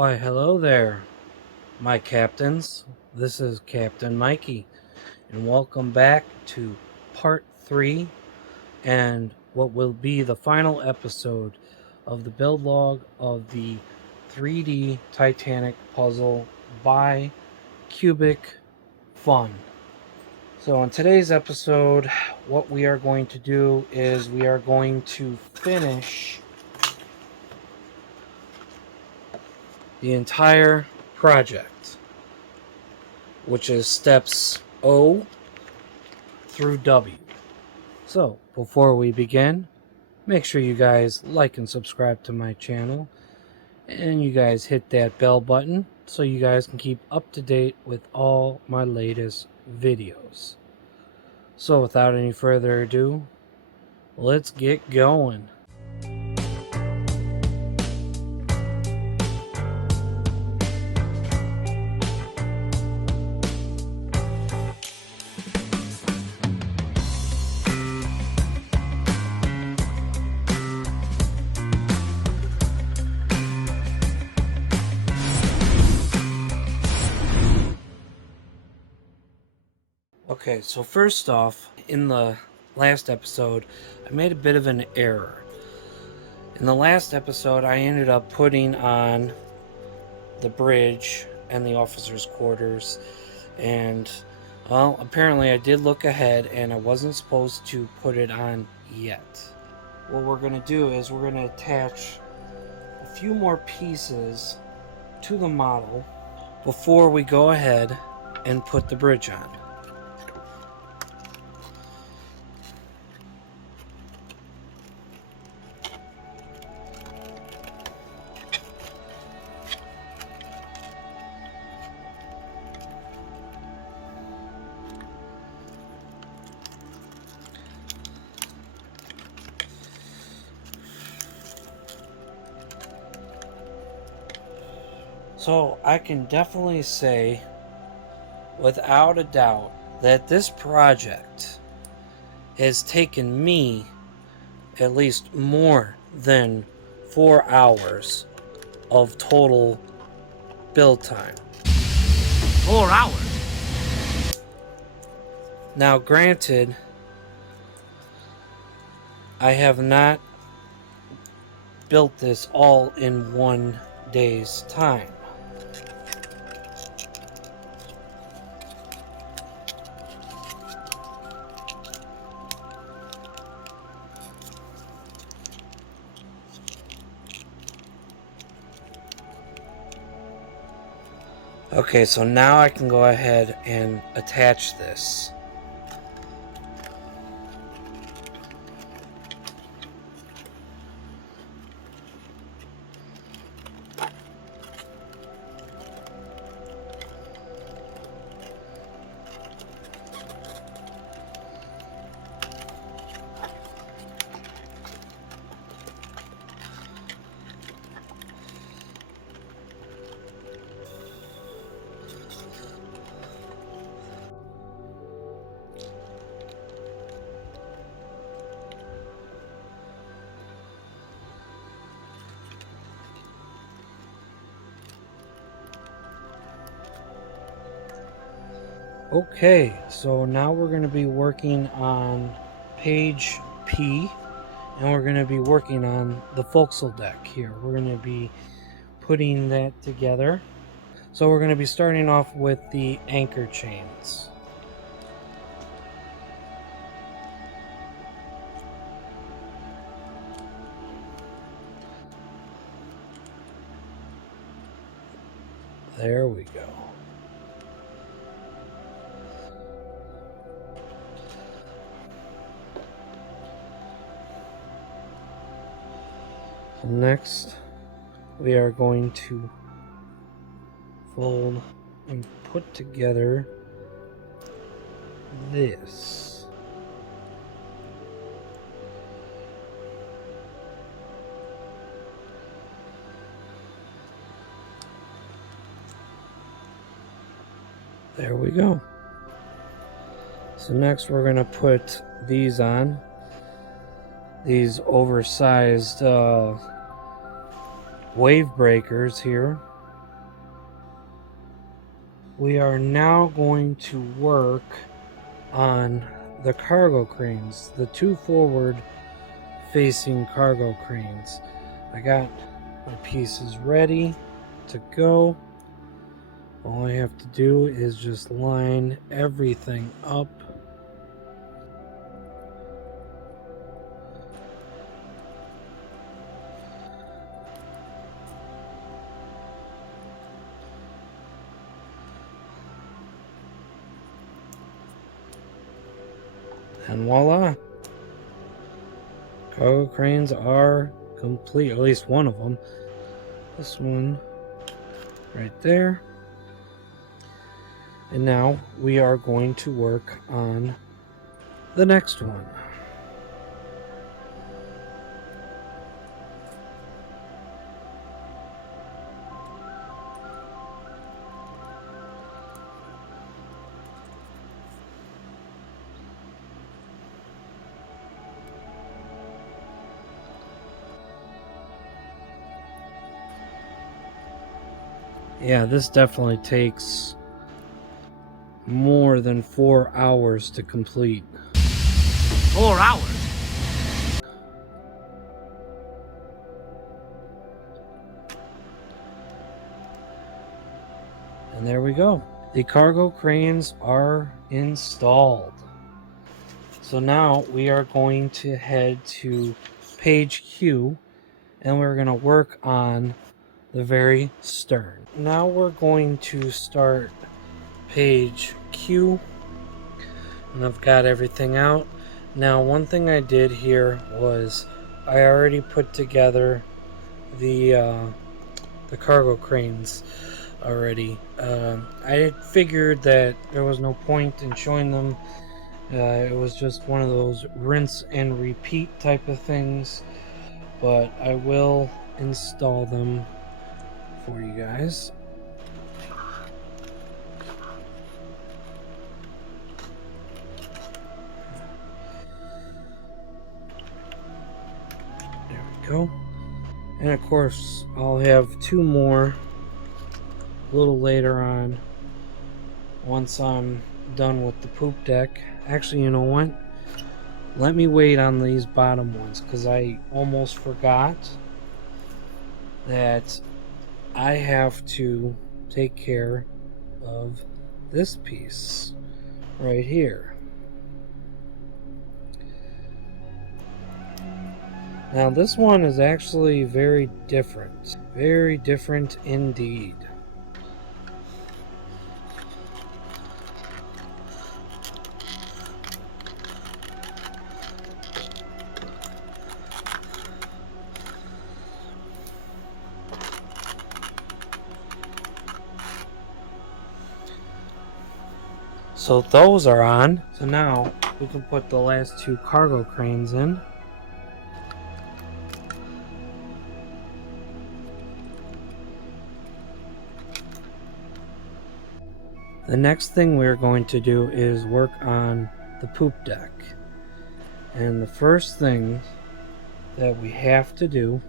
Why, hello there, my captains. This is Captain Mikey, and welcome back to part 3 and what will be the final episode of the build log of the 3D Titanic puzzle by Cubic Fun. So, in today's episode, what we are going to do is we are going to finish the entire project, which is steps O through W. So, before we begin, make sure you guys like and subscribe to my channel, and you guys hit that bell button so you guys can keep up to date with all my latest videos. So, without any further ado, let's get going. Okay, so first off, in the last episode, I made a bit of an error. In the last episode, I ended up putting on the bridge and the officers' quarters, and, well, apparently I did look ahead and I wasn't supposed to put it on yet. What we're going to do is we're going to attach a few more pieces to the model before we go ahead and put the bridge on. So I can definitely say without a doubt that this project has taken me at least more than 4 hours of total build time. 4 hours? Now granted, I have not built this all in one day's time. Okay, so now I can go ahead and attach this. Okay, so now we're going to be working on page P, and we're going to be working on the forecastle deck here. We're going to be putting that together. So we're going to be starting off with the anchor chains. There we go. Next, we are going to fold and put together this. There we go. So next we're going to put these on. These oversized wave breakers here. we are now going to work on the cargo cranes, the two forward facing cargo cranes. I got my pieces ready to go. All I have to do is just line everything up. And voila! Cargo cranes are complete, at least one of them. This one right there. And now we are going to work on the next one. Yeah, this definitely takes more than 4 hours to complete. 4 hours? And there we go. The cargo cranes are installed. So now we are going to head to page Q and we're going to work on the very stern. Now we're going to start page Q, and I've got everything out. Now, one thing I did here was I already put together the cargo cranes already. I figured that there was no point in showing them. It was just one of those rinse and repeat type of things, but I will install them for you guys. There we go. And of course, I'll have 2 more a little later on once I'm done with the poop deck. Actually, you know what? Let me wait on these bottom ones because I almost forgot that I have to take care of this piece right here. Now this one is actually very different indeed. So those are on. So now we can put the last 2 cargo cranes in. The next thing we're going to do is work on the poop deck. And the first thing that we have to do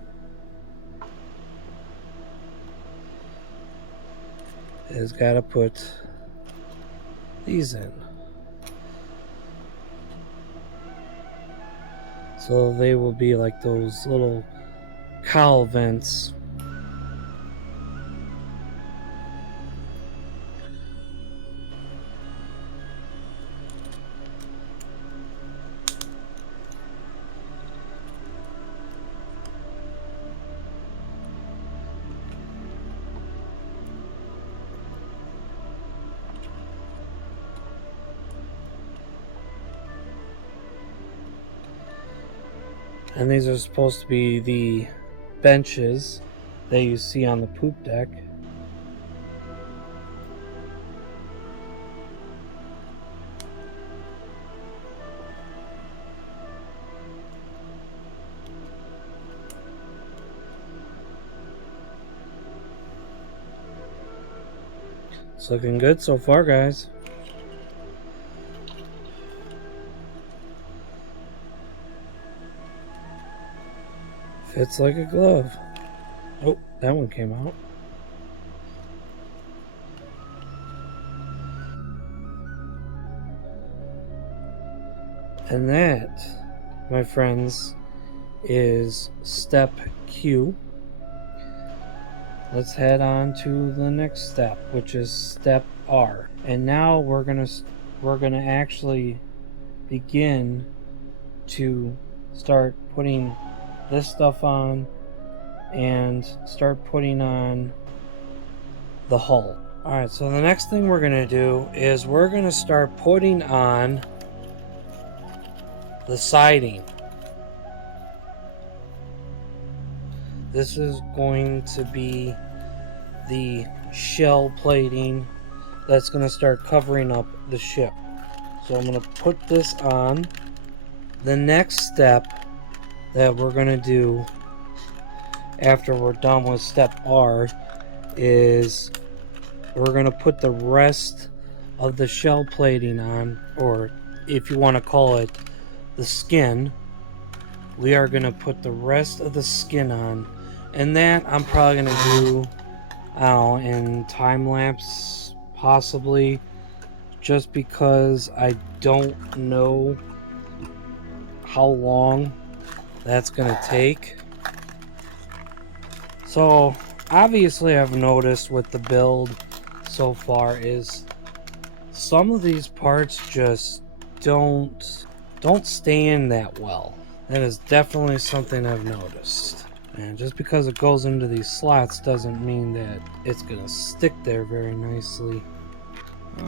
is gotta put these in. So they will be like those little cowl vents. And these are supposed to be the benches that you see on the poop deck. It's looking good so far, guys. Fits like a glove. Oh, that one came out. And that, my friends, is step Q. Let's head on to the next step, which is step R. And now we're gonna actually begin to start putting this stuff on and start putting on the hull. Alright, so the next thing we're gonna do is we're gonna start putting on the siding. This is going to be the shell plating that's going to start covering up the ship. So I'm going to put this on. The next step that we're going to do after we're done with step R is we're going to put the rest of the shell plating on, or if you want to call it the skin. We are going to put the rest of the skin on, and that I'm probably going to do in time lapse, possibly, just because I don't know how long that's going to take. So obviously I've noticed with the build so far is some of these parts just don't stay in that well. That is definitely something I've noticed. And just because it goes into these slots doesn't mean that it's gonna stick there very nicely.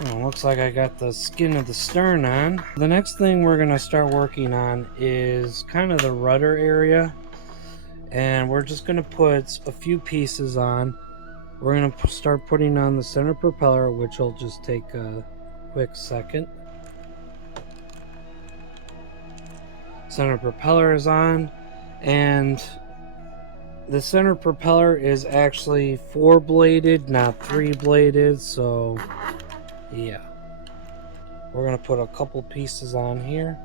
Oh, looks like I got the skin of the stern on. The next thing we're gonna start working on is kind of the rudder area. And we're just gonna put a few pieces on. We're gonna start putting on the center propeller, which will just take a quick second. Center propeller is on, and the center propeller is actually 4-bladed, not 3-bladed, so yeah. We're gonna put a couple pieces on here.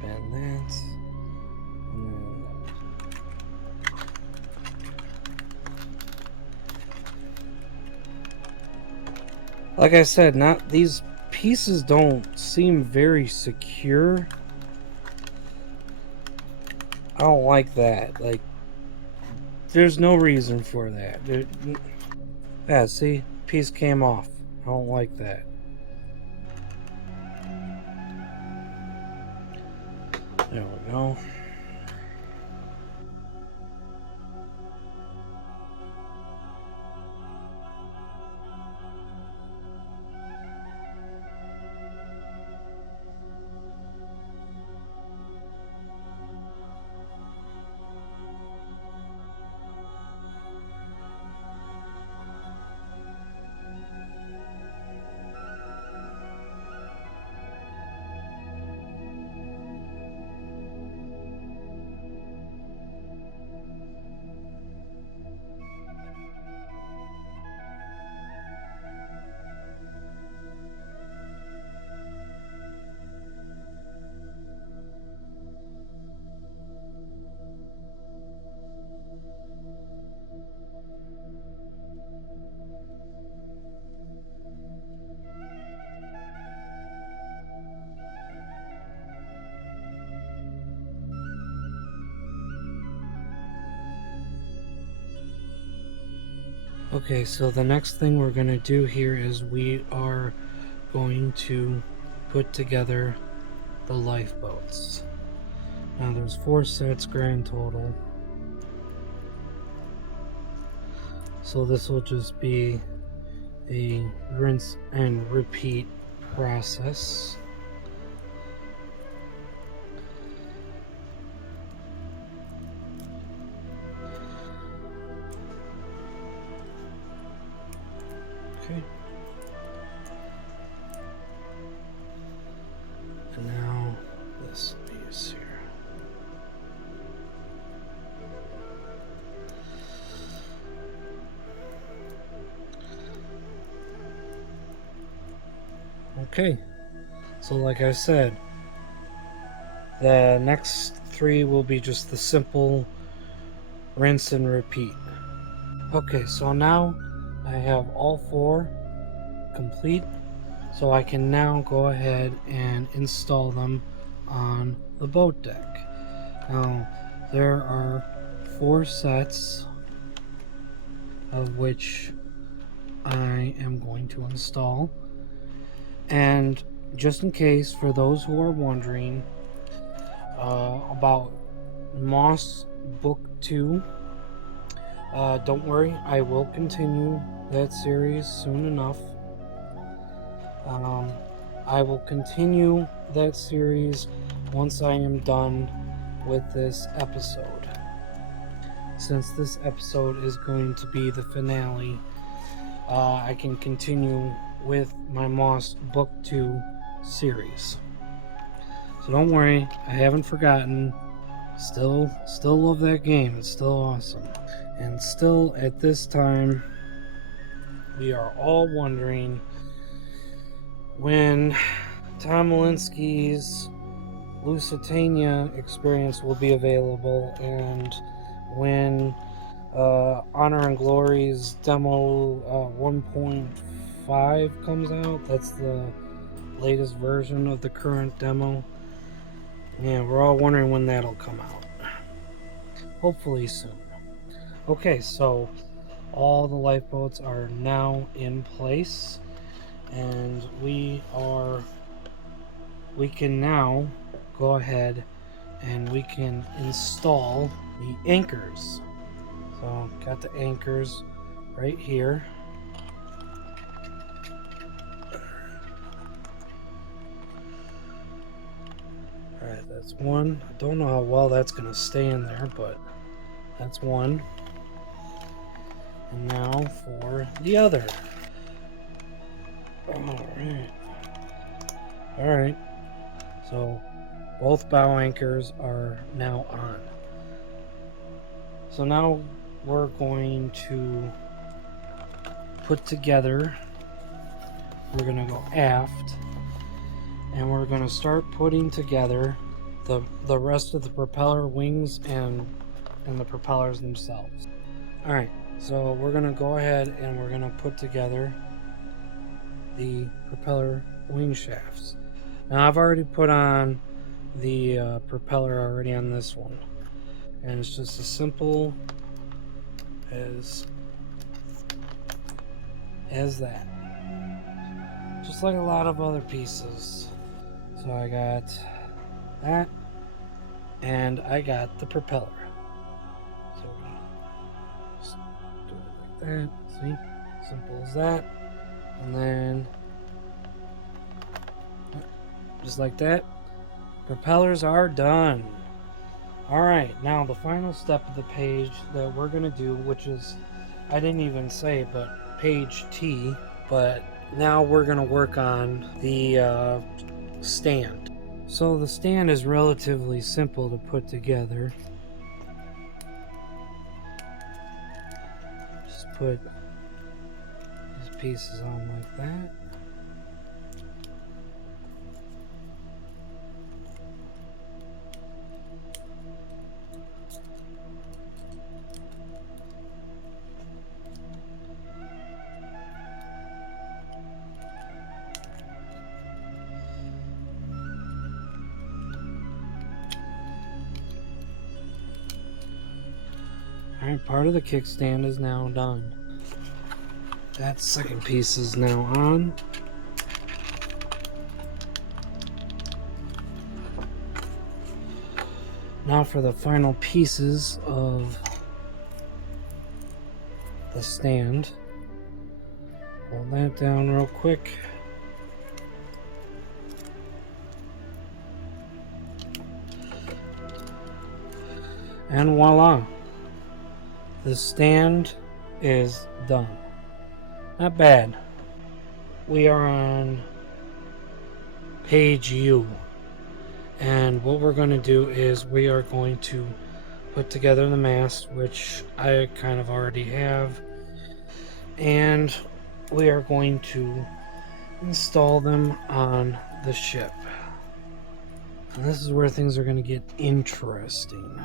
Bend that. And then like I said, these pieces don't seem very secure. I don't like that. Like, there's no reason for that. Yeah, see? Piece came off. I don't like that. There we go. Okay, so the next thing we're going to do here is we are going to put together the lifeboats. Now there's 4 sets grand total. So this will just be a rinse and repeat process. Okay. And now this piece here. Okay. So like I said, the next 3 will be just the simple rinse and repeat. Okay, so now I have all 4 complete. So I can now go ahead and install them on the boat deck. Now, there are 4 sets of which I am going to install. And just in case, for those who are wondering about Moss Book 2, don't worry, I will continue that series soon enough. I will continue that series once I am done with this episode. Since this episode is going to be the finale, I can continue with my Moss Book 2 series. So don't worry, I haven't forgotten. Still love that game. It's still awesome. And still at this time, we are all wondering when Tom Malinsky's Lusitania experience will be available, and when Honor and Glory's demo 1.5 comes out. That's the latest version of the current demo. Yeah, we're all wondering when that'll come out. Hopefully soon. Okay, so all the lifeboats are now in place, and we can now go ahead and we can install the anchors. So got the anchors right here. Alright, that's one. I don't know how well that's going to stay in there, but that's one. And now for the other. Alright. So both bow anchors are now on. So now we're going to put together, we're going to go aft, and we're going to start putting together the rest of the propeller wings and the propellers themselves. Alright, so we're going to go ahead and we're going to put together the propeller wing shafts. Now I've already put on the propeller already on this one, and it's just as simple as that, just like a lot of other pieces. So I got that, and I got the propeller. So we just do it like that. See, simple as that. And then just like that, propellers are done. Alright, now the final step of the page that we're going to do, which is, I didn't even say, but page T, but now we're going to work on the stand. So the stand is relatively simple to put together. Just put these pieces on like that. Alright, part of the kickstand is now done. That second piece is now on. Now for the final pieces of the stand. Hold that down real quick. And voila! The stand is done. Not bad. We are on page U. And what we're going to do is we are going to put together the mast, which I kind of already have. And we are going to install them on the ship. And this is where things are going to get interesting.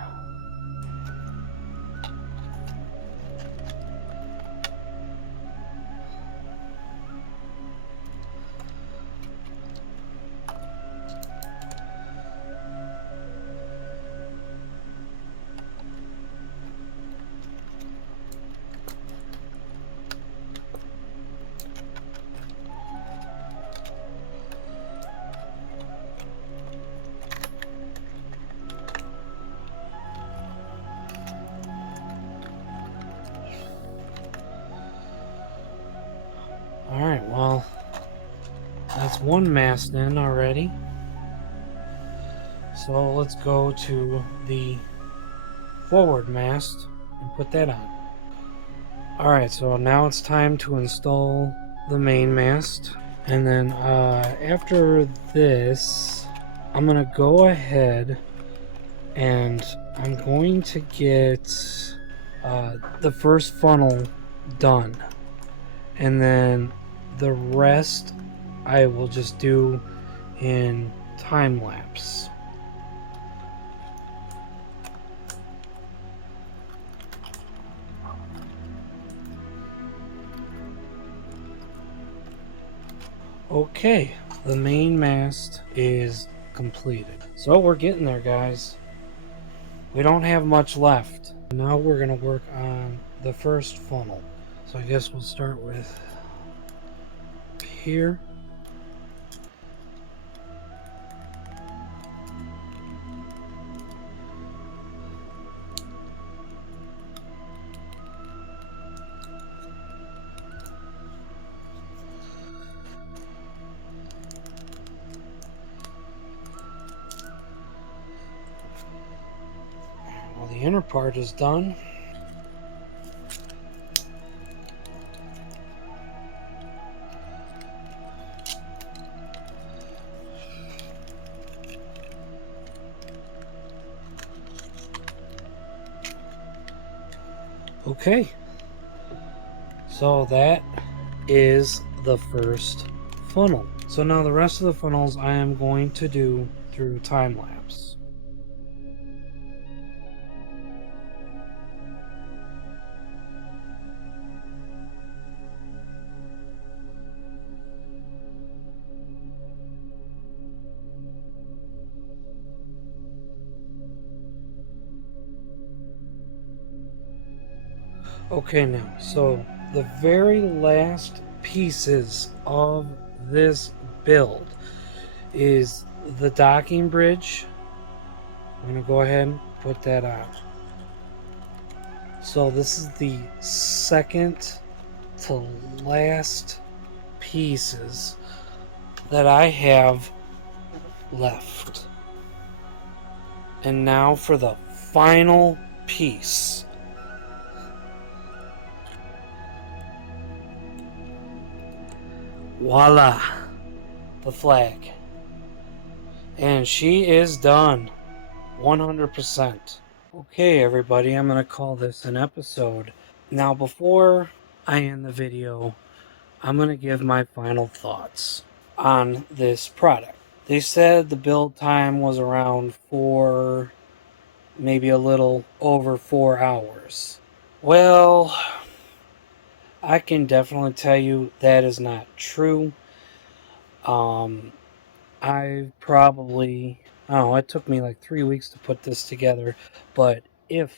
Alright, well, that's one mast in already. So let's go to the forward mast and put that on. Alright, so now it's time to install the main mast. And then after this, I'm going to go ahead and I'm going to get the first funnel done. And then the rest I will just do in time lapse. Okay, the main mast is completed. So we're getting there, guys. We don't have much left. Now we're going to work on the first funnel. So I guess we'll start with here. Well, the inner part is done. Okay, so that is the first funnel. So now the rest of the funnels I am going to do through time lapse. Okay, now, so the very last pieces of this build is the docking bridge. I'm going to go ahead and put that on. So this is the second to last pieces that I have left. And now for the final piece. Voila, the flag. And she is done 100%. Okay, everybody, I'm going to call this an episode. Now, before I end the video, I'm going to give my final thoughts on this product. They said the build time was around maybe a little over 4 hours. Well, I can definitely tell you that is not true. I probably, I don't know, it took me like 3 weeks to put this together, but if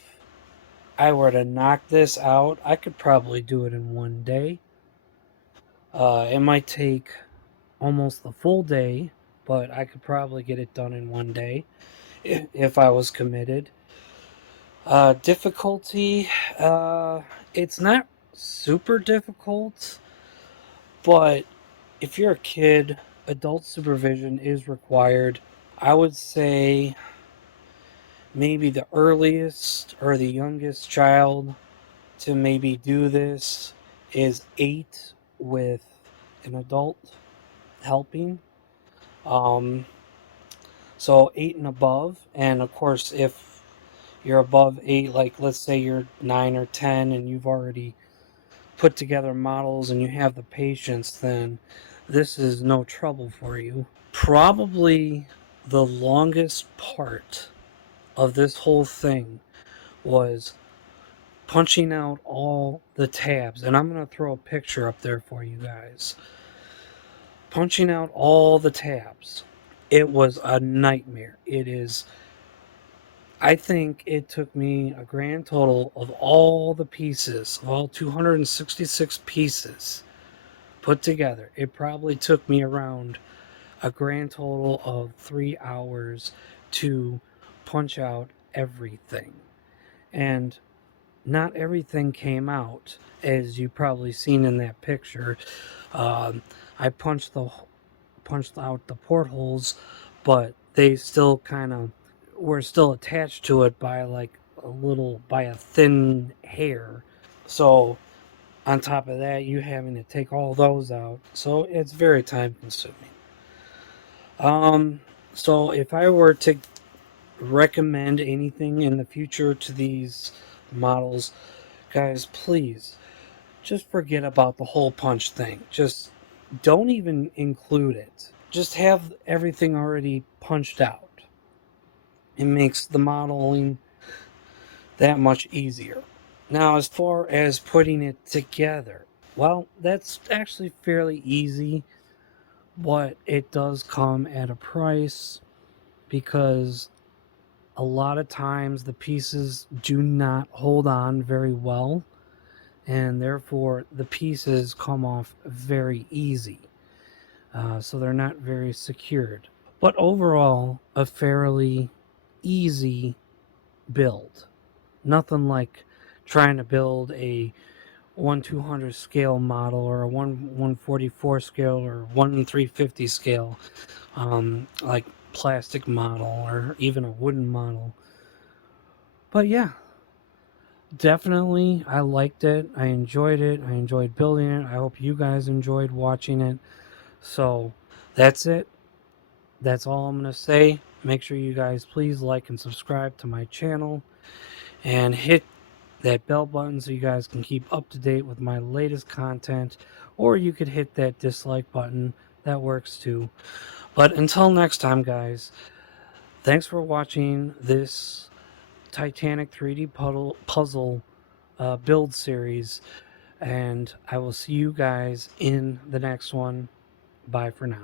I were to knock this out, I could probably do it in one day. It might take almost the full day, but I could probably get it done in one day if I was committed. Difficulty, it's not super difficult, but if you're a kid, adult supervision is required. I would say maybe the earliest or the youngest child to maybe do this is 8 with an adult helping. So 8 and above, and of course if you're above 8, like let's say you're 9 or 10 and you've already put together models and you have the patience, then this is no trouble for you. Probably the longest part of this whole thing was punching out all the tabs, and I'm going to throw a picture up there for you guys. Punching out all the tabs. It was a nightmare. I think it took me a grand total of all the pieces, all 266 pieces put together. It probably took me around a grand total of 3 hours to punch out everything. And not everything came out, as you probably seen in that picture. Um, I punched out the portholes, but they still kind of were still attached to it by like by a thin hair. So on top of that, you having to take all those out, so it's very time consuming. Um, so if I were to recommend anything in the future to these models, guys, please just forget about the hole punch thing. Just don't even include it. Just have everything already punched out. It makes the modeling that much easier. Now, as far as putting it together, well, that's actually fairly easy, but it does come at a price because a lot of times the pieces do not hold on very well, and therefore the pieces come off very easy. So they're not very secured. But overall, a fairly easy build. Nothing like trying to build a 1/200 scale model or a 1/144 scale or 1/350 scale, like plastic model or even a wooden model. But yeah, definitely I liked it. I enjoyed it. I enjoyed building it. I hope you guys enjoyed watching it. So that's it. That's all I'm going to say. Make sure you guys please like and subscribe to my channel and hit that bell button so you guys can keep up to date with my latest content, or you could hit that dislike button. That works too. But until next time, guys, thanks for watching this Titanic 3D puzzle build series, and I will see you guys in the next one. Bye for now.